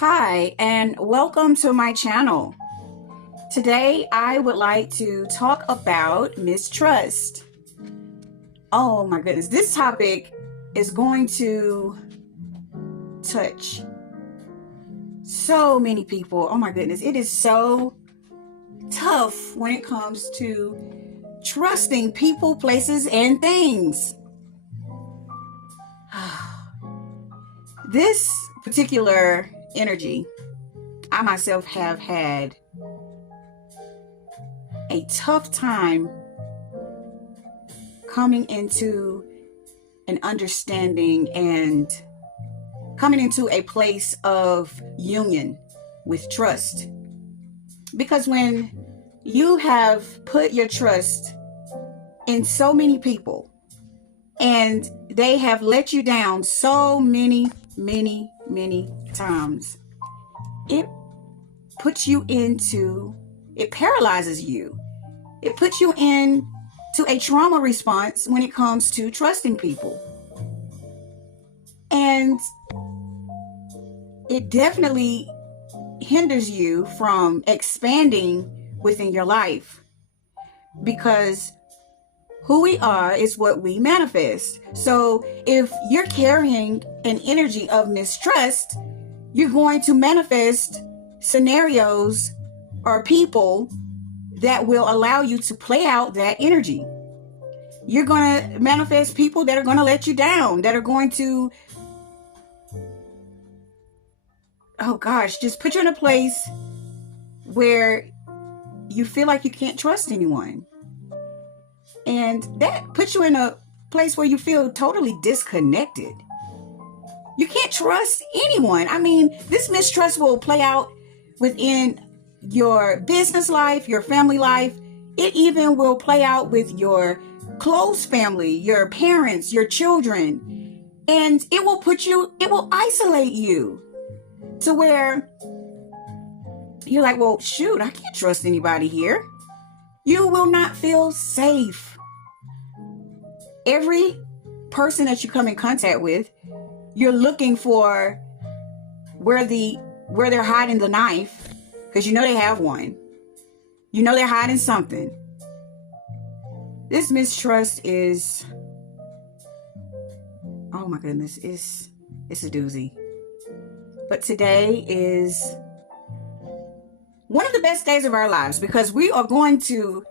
Hi, and welcome to my channel. Today, I would like to talk about mistrust. Oh my goodness, this topic is going to touch so many people. Oh my goodness, it is so tough when it comes to trusting people, places, and things. This particular energy, I myself have had a tough time coming into an understanding and coming into a place of union with trust. Because when you have put your trust in so many people and they have let you down so many times, it puts you into, it paralyzes you. It puts you into a trauma response when it comes to trusting people. And it definitely hinders you from expanding within your life, because who we are is what we manifest. So if you're carrying an energy of mistrust, you're going to manifest scenarios or people that will allow you to play out that energy. You're going to manifest people that are going to let you down, that are going to, oh gosh, just put you in a place where you feel like you can't trust anyone. And that puts you in a place where you feel totally disconnected. You can't trust anyone. I mean, this mistrust will play out within your business life, your family life. It even will play out with your close family, your parents, your children. And it will isolate you to where you're like, well, shoot, I can't trust anybody here. You will not feel safe. Every person that you come in contact with, you're looking for where they're hiding the knife, because you know they have one. You know they're hiding something. This mistrust is, oh my goodness, it's a doozy. But today is one of the best days of our lives, because we are going to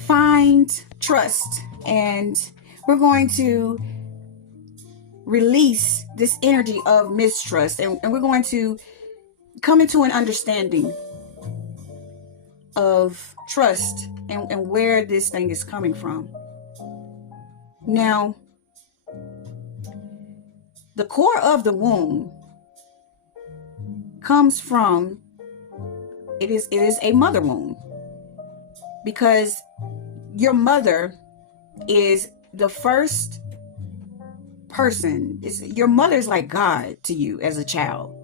find trust and we're going to release this energy of mistrust, and we're going to come into an understanding of trust and where this thing is coming from. Now, the core of the womb comes from, it is a mother wound, because your mother is the first person. Your mother is like God to you as a child.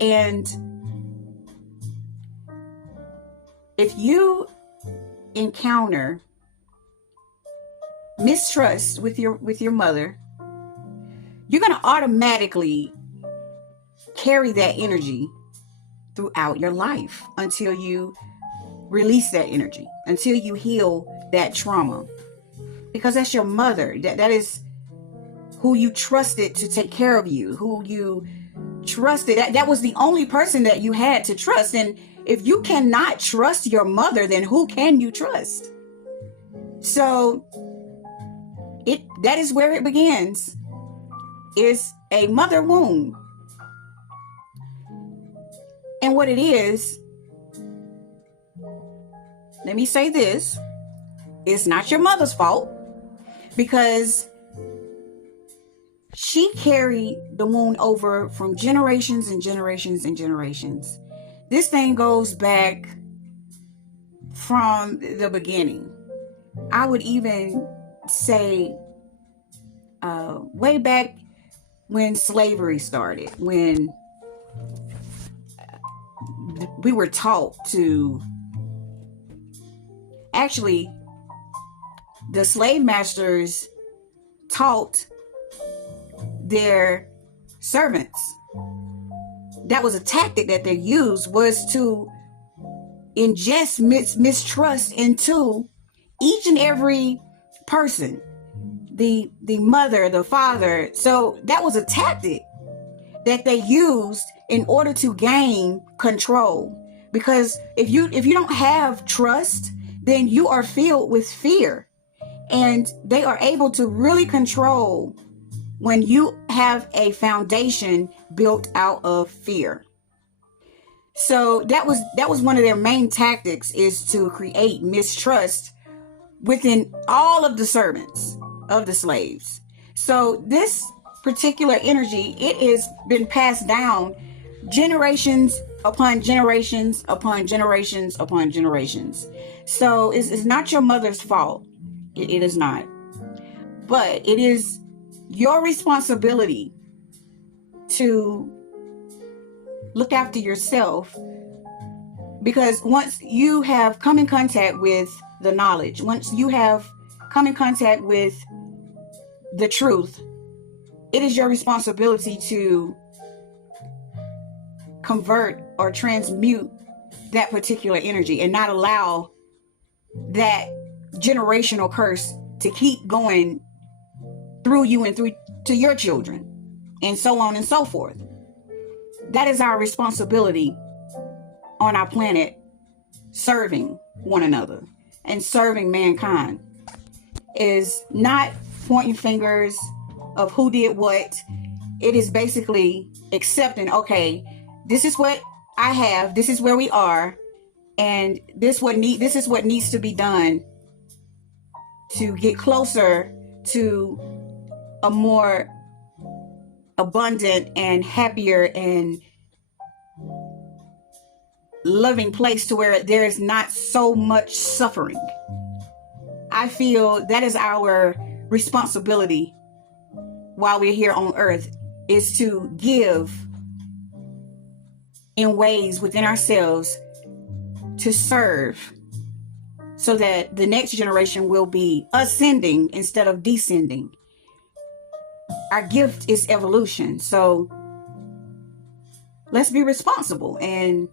And if you encounter mistrust with your mother, you're going to automatically carry that energy throughout your life until you release that energy, until you heal that trauma, because that's your mother. That is who you trusted to take care of you, who you trusted. That was the only person that you had to trust. And if you cannot trust your mother, then who can you trust? So that is where it begins. Is a mother wound. And what it is, let me say this, it's not your mother's fault, because she carried the wound over from generations and generations and generations. This thing goes back from the beginning. I would even say way back when slavery started, when we were taught to, actually, the slave masters taught their servants. That was a tactic that they used, was to ingest mistrust into each and every person, the mother, the father. So that was a tactic that they used in order to gain control. Because if you don't have trust, then you are filled with fear, and they are able to really control when you have a foundation built out of fear. So that was one of their main tactics, is to create mistrust within all of the servants of the slaves. So this particular energy, it has been passed down generations upon generations upon generations upon generations. So it's not your mother's fault. It is not. But it is your responsibility to look after yourself, because once you have come in contact with the knowledge, once you have come in contact with the truth, it is your responsibility to convert or transmute that particular energy and not allow that generational curse to keep going through you and through to your children, and so on and so forth. That is our responsibility on our planet, serving one another and serving mankind, is not pointing fingers of who did what. It is basically accepting, okay, this is what I have, this is where we are, and this is what needs to be done to get closer to a more abundant and happier and loving place, to where there is not so much suffering. I feel that is our responsibility while we're here on earth, is to give in ways within ourselves to serve, so that the next generation will be ascending instead of descending. Our gift is evolution. So let's be responsible and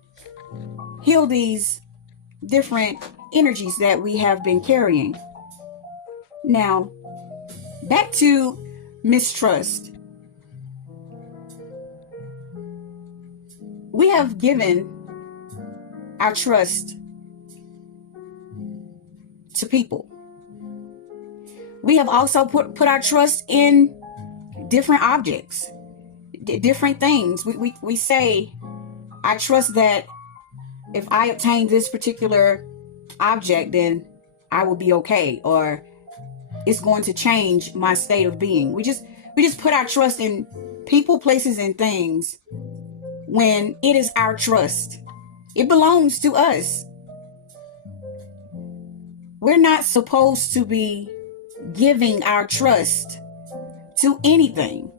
heal these different energies that we have been carrying. Now, back to mistrust. We have given our trust to people. We have also put our trust in different objects, different things. We say, I trust that if I obtain this particular object, then I will be okay, or it's going to change my state of being. We just put our trust in people, places, and things when it is our trust. It belongs to us. We're not supposed to be giving our trust to anything.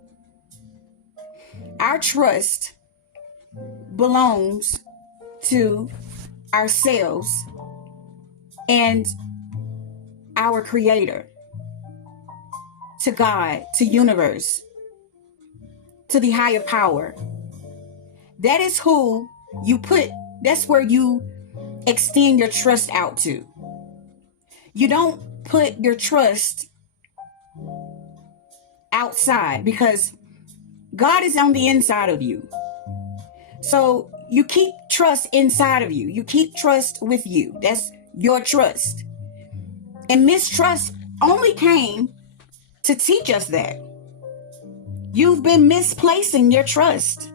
Our trust belongs to ourselves and our Creator, to God, to universe, to the higher power. That is who you put, that's where you extend your trust out to. You don't put your trust outside, because God is on the inside of you. So you keep trust inside of you. You keep trust with you. That's your trust. And mistrust only came to teach us that. You've been misplacing your trust.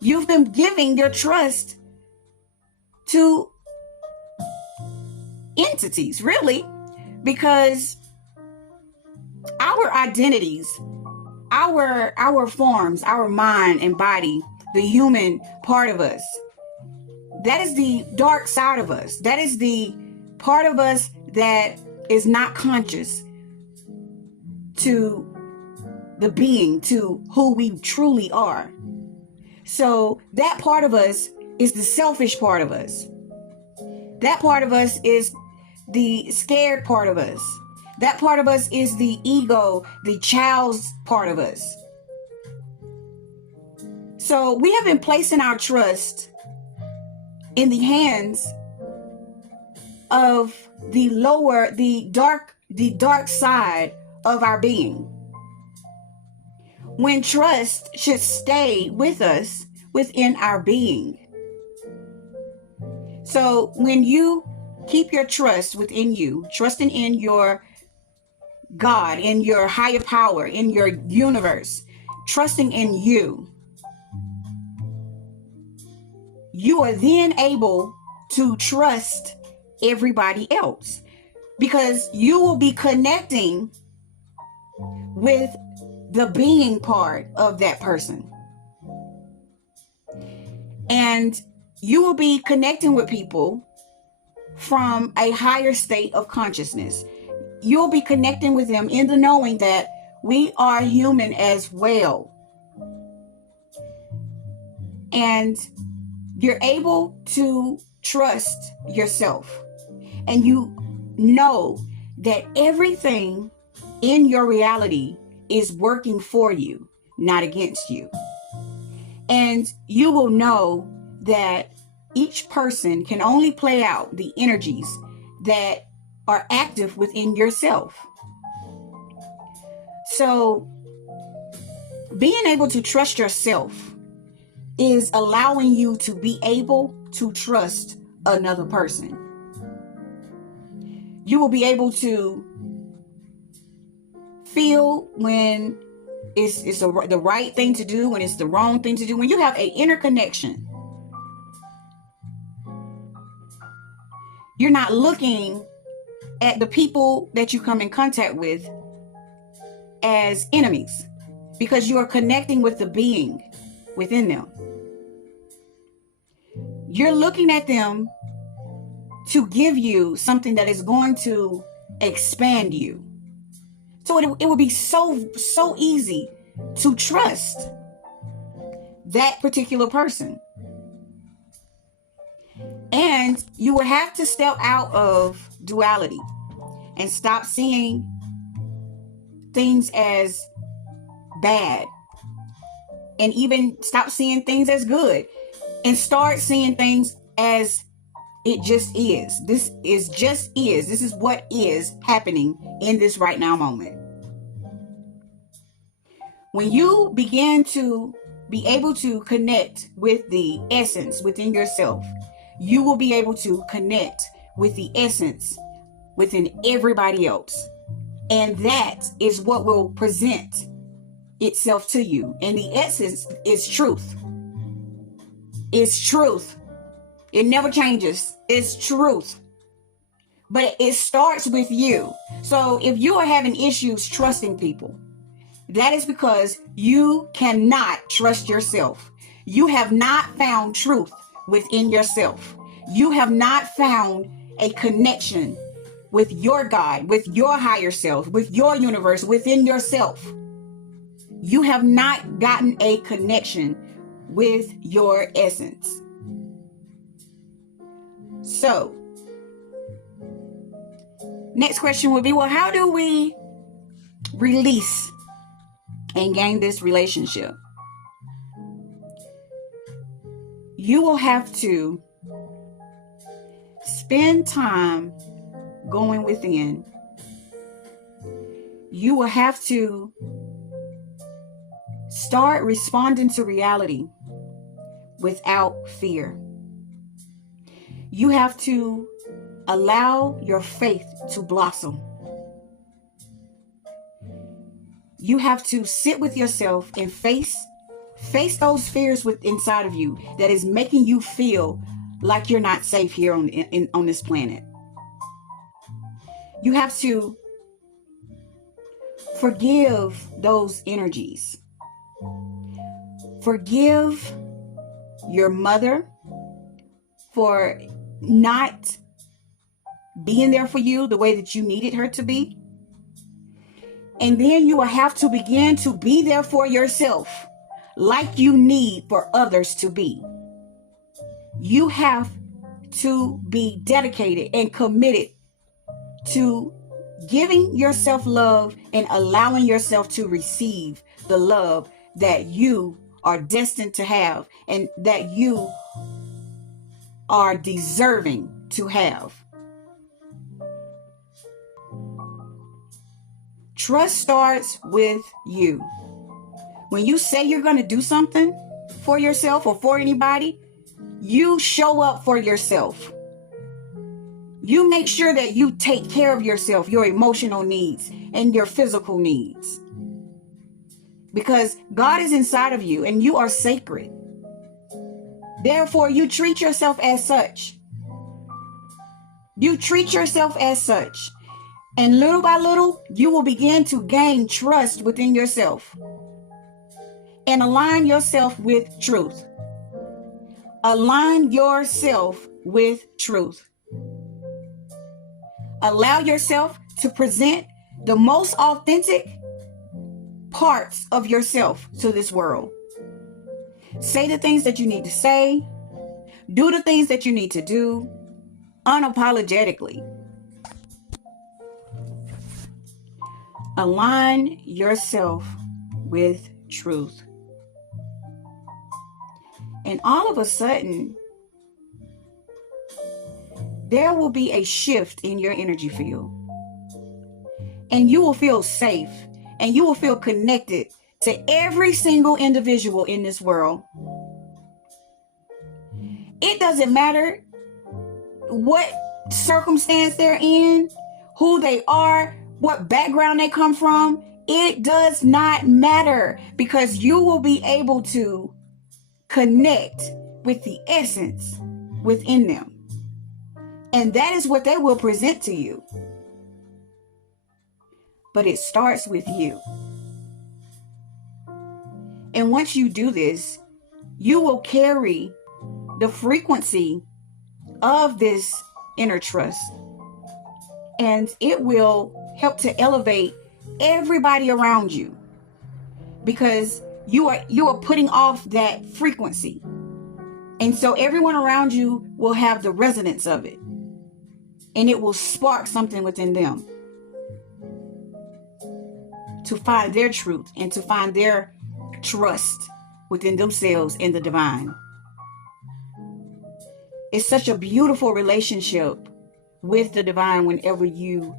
You've been giving your trust to entities, really, because our identities, our forms, our mind and body, the human part of us, that is the dark side of us. That is the part of us that is not conscious to the being, to who we truly are. So that part of us is the selfish part of us. That part of us is the scared part of us. That part of us is the ego, the child's part of us. So we have been placing our trust in the hands of the dark side of our being, when trust should stay with us within our being. So when you keep your trust within you, trusting in your God, in your higher power, in your universe, trusting in you, you are then able to trust everybody else, because you will be connecting with the being part of that person. And you will be connecting with people from a higher state of consciousness. You'll be connecting with them in the knowing that we are human as well. And you're able to trust yourself. And you know that everything in your reality is working for you, not against you. And you will know that each person can only play out the energies that are active within yourself. So being able to trust yourself is allowing you to be able to trust another person. You will be able to feel when it's the right thing to do, when it's the wrong thing to do, when you have an inner connection. You're not looking at the people that you come in contact with as enemies, because you are connecting with the being within them. You're looking at them to give you something that is going to expand you. So it would be so easy to trust that particular person. And you will have to step out of duality and stop seeing things as bad, and even stop seeing things as good, and start seeing things as it just is. This is what is happening in this right now moment. When you begin to be able to connect with the essence within yourself, you will be able to connect with the essence within everybody else. And that is what will present itself to you. And the essence is truth. It's truth. It never changes. It's truth. But it starts with you. So if you are having issues trusting people, that is because you cannot trust yourself. You have not found truth within yourself. You have not found a connection with your God, with your higher self, with your universe, within yourself. You have not gotten a connection with your essence. So, next question would be, well, how do we release and gain this relationship? You will have to spend time going within. You will have to start responding to reality without fear. You have to allow your faith to blossom. You have to sit with yourself and face those fears inside of you that is making you feel like you're not safe here on this planet. You have to forgive those energies. Forgive your mother for not being there for you the way that you needed her to be. And then you will have to begin to be there for yourself like you need for others to be. You have to be dedicated and committed to giving yourself love and allowing yourself to receive the love that you are destined to have and that you are deserving to have. Trust starts with you. When you say you're going to do something for yourself or for anybody, you show up for yourself. You make sure that you take care of yourself, your emotional needs and your physical needs. Because God is inside of you and you are sacred. Therefore, you treat yourself as such. You treat yourself as such. And little by little, you will begin to gain trust within yourself. And align yourself with truth. Align yourself with truth. Allow yourself to present the most authentic parts of yourself to this world. Say the things that you need to say. Do the things that you need to do unapologetically. Align yourself with truth. And all of a sudden, there will be a shift in your energy field. And you will feel safe. And you will feel connected to every single individual in this world. It doesn't matter what circumstance they're in, who they are, what background they come from. It does not matter, because you will be able to connect with the essence within them. And that is what they will present to you. But it starts with you. And once you do this, you will carry the frequency of this inner trust. And it will help to elevate everybody around you. Because you are putting off that frequency. And so everyone around you will have the resonance of it. And it will spark something within them to find their truth and to find their trust within themselves in the divine. It's such a beautiful relationship with the divine whenever you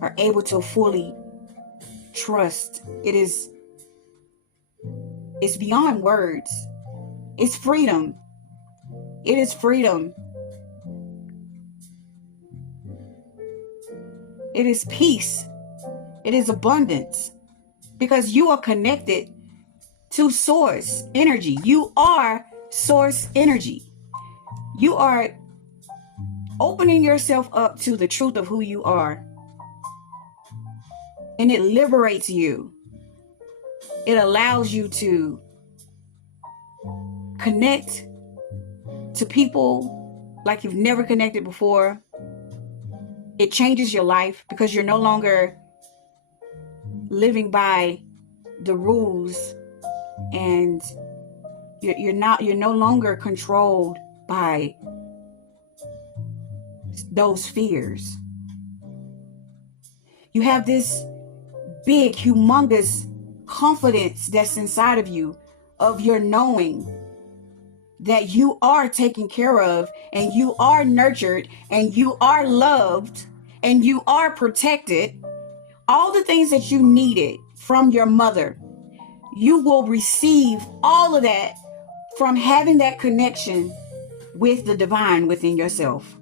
are able to fully trust. It's beyond words. It's freedom. It is freedom. It is peace. It is abundance, because you are connected to source energy. You are source energy. You are opening yourself up to the truth of who you are. And it liberates you. It allows you to connect to people like you've never connected before. It changes your life because you're no longer living by the rules, and you're no longer controlled by those fears. You have this big, humongous confidence that's inside of you, of your knowing that you are taken care of, and you are nurtured, and you are loved, and you are protected. All the things that you needed from your mother, you will receive all of that from having that connection with the divine within yourself.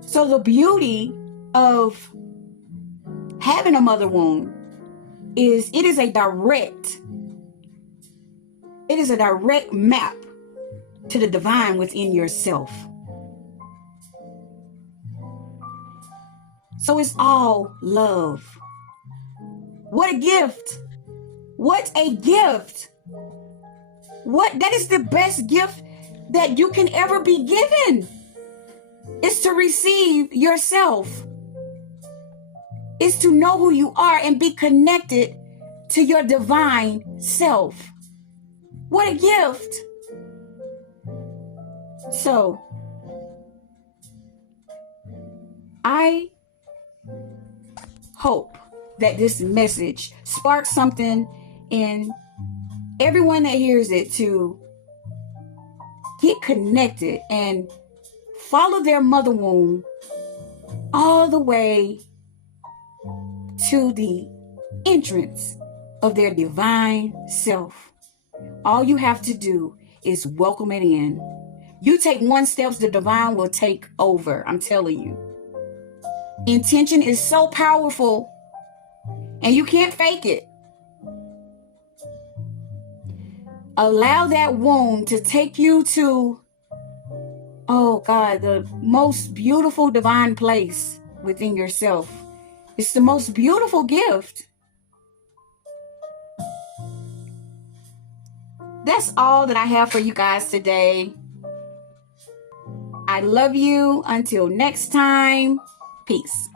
So the beauty of having a mother wound is it is a direct map to the divine within yourself. So it's all love. What a gift. What a gift. That is the best gift that you can ever be given. Is to receive yourself. Is to know who you are and be connected to your divine self. What a gift. So, I hope that this message sparks something in everyone that hears it to get connected and follow their mother womb all the way to the entrance of their divine self. All you have to do is welcome it in. You take one step, the divine will take over. I'm telling you. Intention is so powerful, and you can't fake it. Allow that womb to take you to, oh God, the most beautiful divine place within yourself. It's the most beautiful gift. That's all that I have for you guys today. I love you. Until next time, peace.